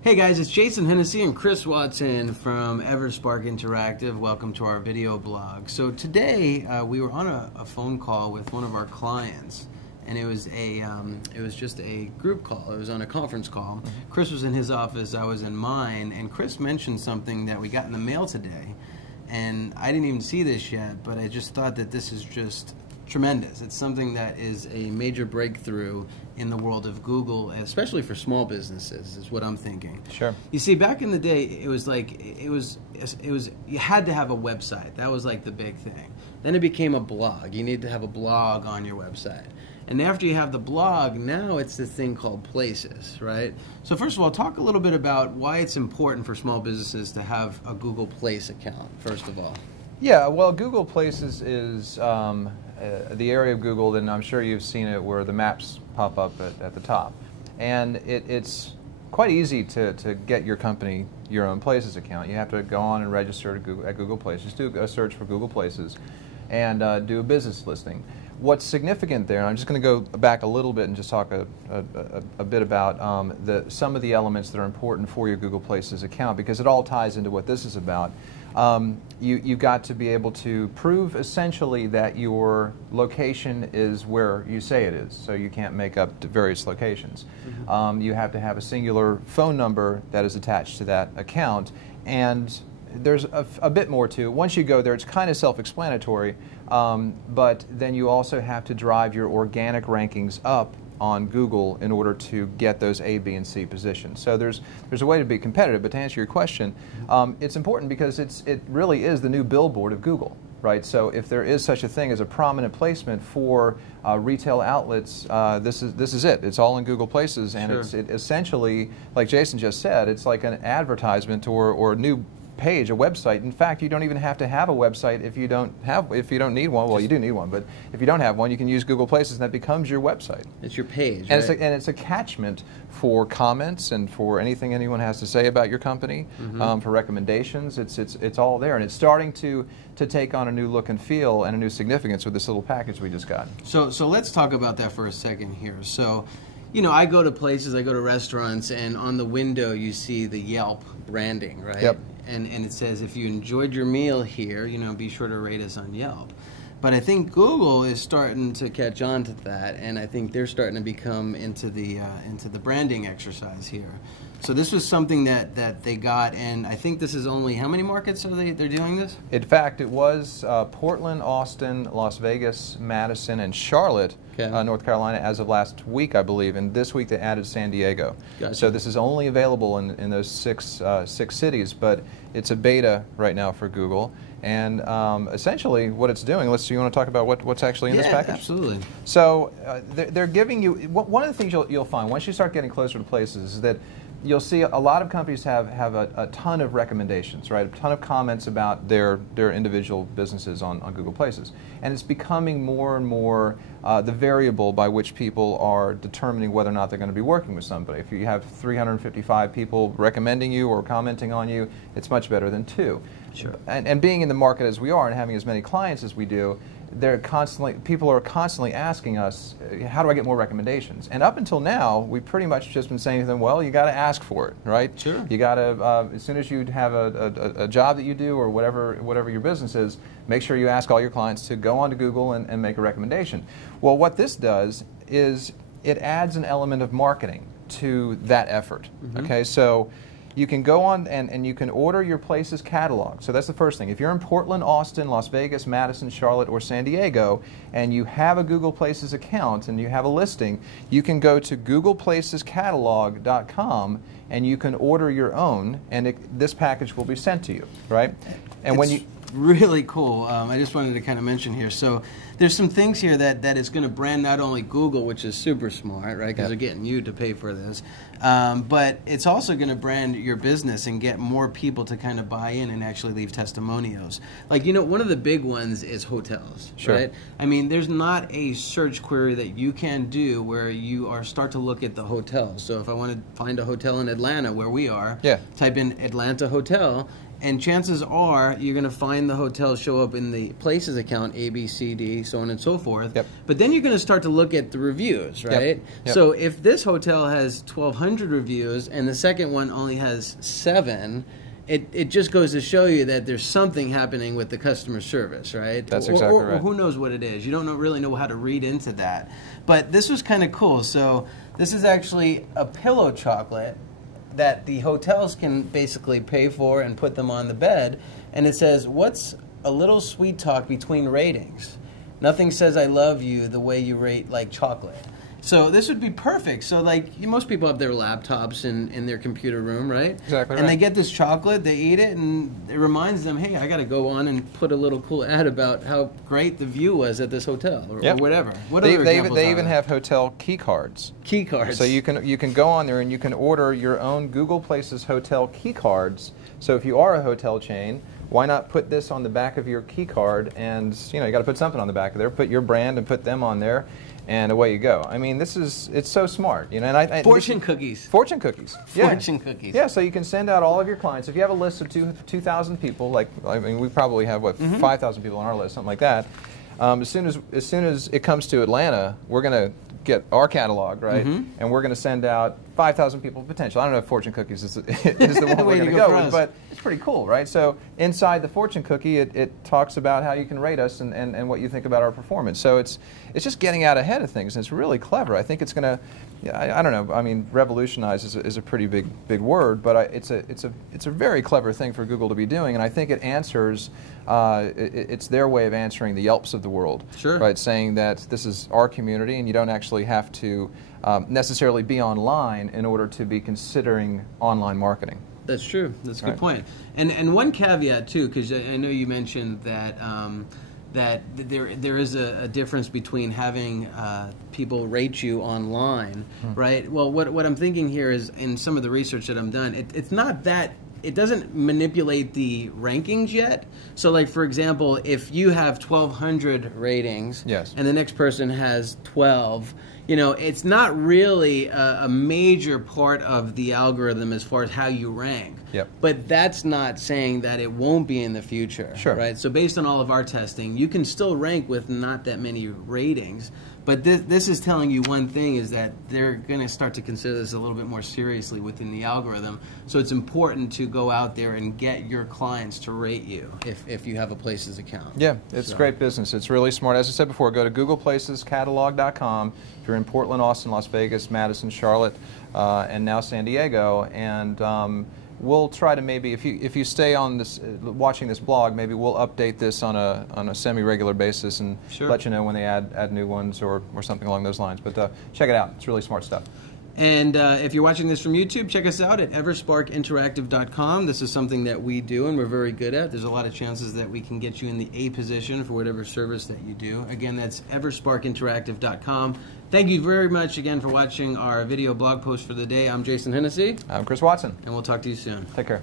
Hey guys, it's Jason Hennessy and Chris Watson from Everspark Interactive. Welcome to our video blog. So today we were on a phone call with one of our clients, and it was just a group call. It was on a conference call. Chris was in his office, I was in mine, and Chris mentioned something that we got in the mail today, and I didn't even see this yet, but I just thought that this is just tremendous. It's something that is a major breakthrough in the world of Google, especially for small businesses, is what I'm thinking. Sure. You see, back in the day, it was you had to have a website. That was like the big thing. Then it became a blog. You need to have a blog on your website. And after you have the blog, now it's this thing called Places, right? So first of all, talk a little bit about why it's important for small businesses to have a Google Place account, first of all. Yeah, well, Google Places is the area of Google, and I'm sure you've seen it, where the maps pop up at the top. And it's quite easy to get your company your own Places account. You have to go on and register at Google Places, do a search for Google Places, and do a business listing. What's significant there, and I'm just going to go back a little bit and just talk a bit about some of the elements that are important for your Google Places account, because it all ties into what this is about. You've got to be able to prove essentially that your location is where you say it is, so you can't make up various locations. You have to have a singular phone number that is attached to that account, and there's a bit more to it. Once you go there, it's kind of self-explanatory, but then you also have to drive your organic rankings up on Google in order to get those A, B, and C positions. So there's a way to be competitive, but to answer your question, it's important because it really is the new billboard of Google, right? So if there is such a thing as a prominent placement for retail outlets, this is it. It's all in Google Places, and Sure. it essentially, like Jason just said, it's like an advertisement or a new page, a website. In fact, you don't even have to have a website if you don't need one. Well, you do need one, but if you don't have one, you can use Google Places, and that becomes your website. It's your page, and right? it's a catchment for comments and for anything anyone has to say about your company, for recommendations. It's all there, and it's starting to take on a new look and feel and a new significance with this little package we just got. So let's talk about that for a second here. So, you know, I go to places, I go to restaurants, and on the window you see the Yelp branding, right? Yep. And it says, if you enjoyed your meal here, you know, be sure to rate us on Yelp. But I think Google is starting to catch on to that, and I think they're starting to become into the branding exercise here. So this was something that they got, and I think this is only, how many markets are they're doing this? In fact, it was Portland, Austin, Las Vegas, Madison, and Charlotte, North Carolina, as of last week, I believe. And this week they added San Diego. Gotcha. So this is only available in those six cities, but it's a beta right now for Google. And essentially what it's doing, you want to talk about what's actually in this package? Yeah, absolutely. So they're giving you, one of the things you'll find once you start getting closer to Places is that you'll see a lot of companies have a ton of recommendations, right? A ton of comments about their individual businesses on Google Places. And it's becoming more and more the variable by which people are determining whether or not they're going to be working with somebody. If you have 355 people recommending you or commenting on you, it's much better than 2. Sure. And being in the market as we are and having as many clients as we do, people are constantly asking us, how do I get more recommendations? And up until now, we've pretty much just been saying to them, well, you got to ask for it, right? Sure. You got to, as soon as you have a job that you do or whatever your business is, make sure you ask all your clients to go onto Google and make a recommendation. Well, what this does is it adds an element of marketing to that effort. Okay, so you can go on and you can order your Places catalog. So that's the first thing. If you're in Portland, Austin, Las Vegas, Madison, Charlotte, or San Diego, and you have a Google Places account and you have a listing, you can go to googleplacescatalog.com and you can order your own, and this package will be sent to you, right? And when you really cool. I just wanted to kind of mention here. So there's some things here that it's going to brand not only Google, which is super smart, right? Because they're getting you to pay for this. But it's also going to brand your business and get more people to kind of buy in and actually leave testimonials. Like, you know, one of the big ones is hotels, right? I mean, there's not a search query that you can do where you start to look at the hotels. So if I want to find a hotel in Atlanta where we are, type in Atlanta hotel, and chances are you're going to find the hotels show up in the Places account, A, B, C, D, so on and so forth. Yep. But then you're going to start to look at the reviews, right? Yep. So if this hotel has 1,200 reviews and the second one only has 7, it just goes to show you that there's something happening with the customer service, right? That's exactly or right. who knows what it is. You don't really know how to read into that. But this was kind of cool. So this is actually a pillow chocolate that the hotels can basically pay for and put them on the bed. And it says, what's a little sweet talk between ratings? Nothing says I love you the way you rate like chocolate. So this would be perfect. So like most people have their laptops in their computer room, right? Exactly And right. they get this chocolate, they eat it, and it reminds them, hey, I got to go on and put a little cool ad about how great the view was at this hotel or whatever. What other examples They are even there? have hotel key cards. Key cards. So you can go on there and you can order your own Google Places hotel key cards. So if you are a hotel chain, why not put this on the back of your key card? And you got to put something on the back of there. Put your brand and put them on there, and away you go. I mean, it's so smart, And Fortune cookies. Fortune cookies. Yeah. Fortune cookies. Yeah, so you can send out all of your clients. If you have a list of 2,000 people, we probably have 5,000 people on our list, something like that. As soon as it comes to Atlanta, we're going to get our catalog, right? And we're going to send out 5,000 people potential. I don't know if Fortune Cookies is the one we're going to go with, but it's pretty cool, right? So inside the Fortune Cookie, it talks about how you can rate us and what you think about our performance. So it's just getting out ahead of things, and it's really clever. I think it's going to, I don't know. I mean, revolutionize is a pretty big word, but it's a very clever thing for Google to be doing, and I think it answers. It's their way of answering the Yelps of the world, sure. Right? Saying that this is our community, and you don't actually have to necessarily be online in order to be considering online marketing. That's true. That's a good point. And one caveat too, because I know you mentioned that that there is a difference between having people rate you online, right? Well, what I'm thinking here is, in some of the research that I've done, it's not that. It doesn't manipulate the rankings yet. So, like, for example, if you have 1,200 ratings, yes, and the next person has 12, it's not really a major part of the algorithm as far as how you rank. Yep. But that's not saying that it won't be in the future. Sure. Right? So based on all of our testing, you can still rank with not that many ratings. But this is telling you one thing, is that they're going to start to consider this a little bit more seriously within the algorithm. So it's important to go out there and get your clients to rate you if you have a Places account. Yeah, it's great business. It's really smart. As I said before, go to googleplacescatalog.com if you're in Portland, Austin, Las Vegas, Madison, Charlotte, and now San Diego. And we'll try to maybe, if you stay on this, watching this blog, maybe we'll update this on a semi-regular basis and let you know when they add new ones or something along those lines. But check it out; it's really smart stuff. And if you're watching this from YouTube, check us out at eversparkinteractive.com. This is something that we do and we're very good at. There's a lot of chances that we can get you in the A position for whatever service that you do. Again, that's eversparkinteractive.com. Thank you very much again for watching our video blog post for the day. I'm Jason Hennessy. I'm Chris Watson. And we'll talk to you soon. Take care.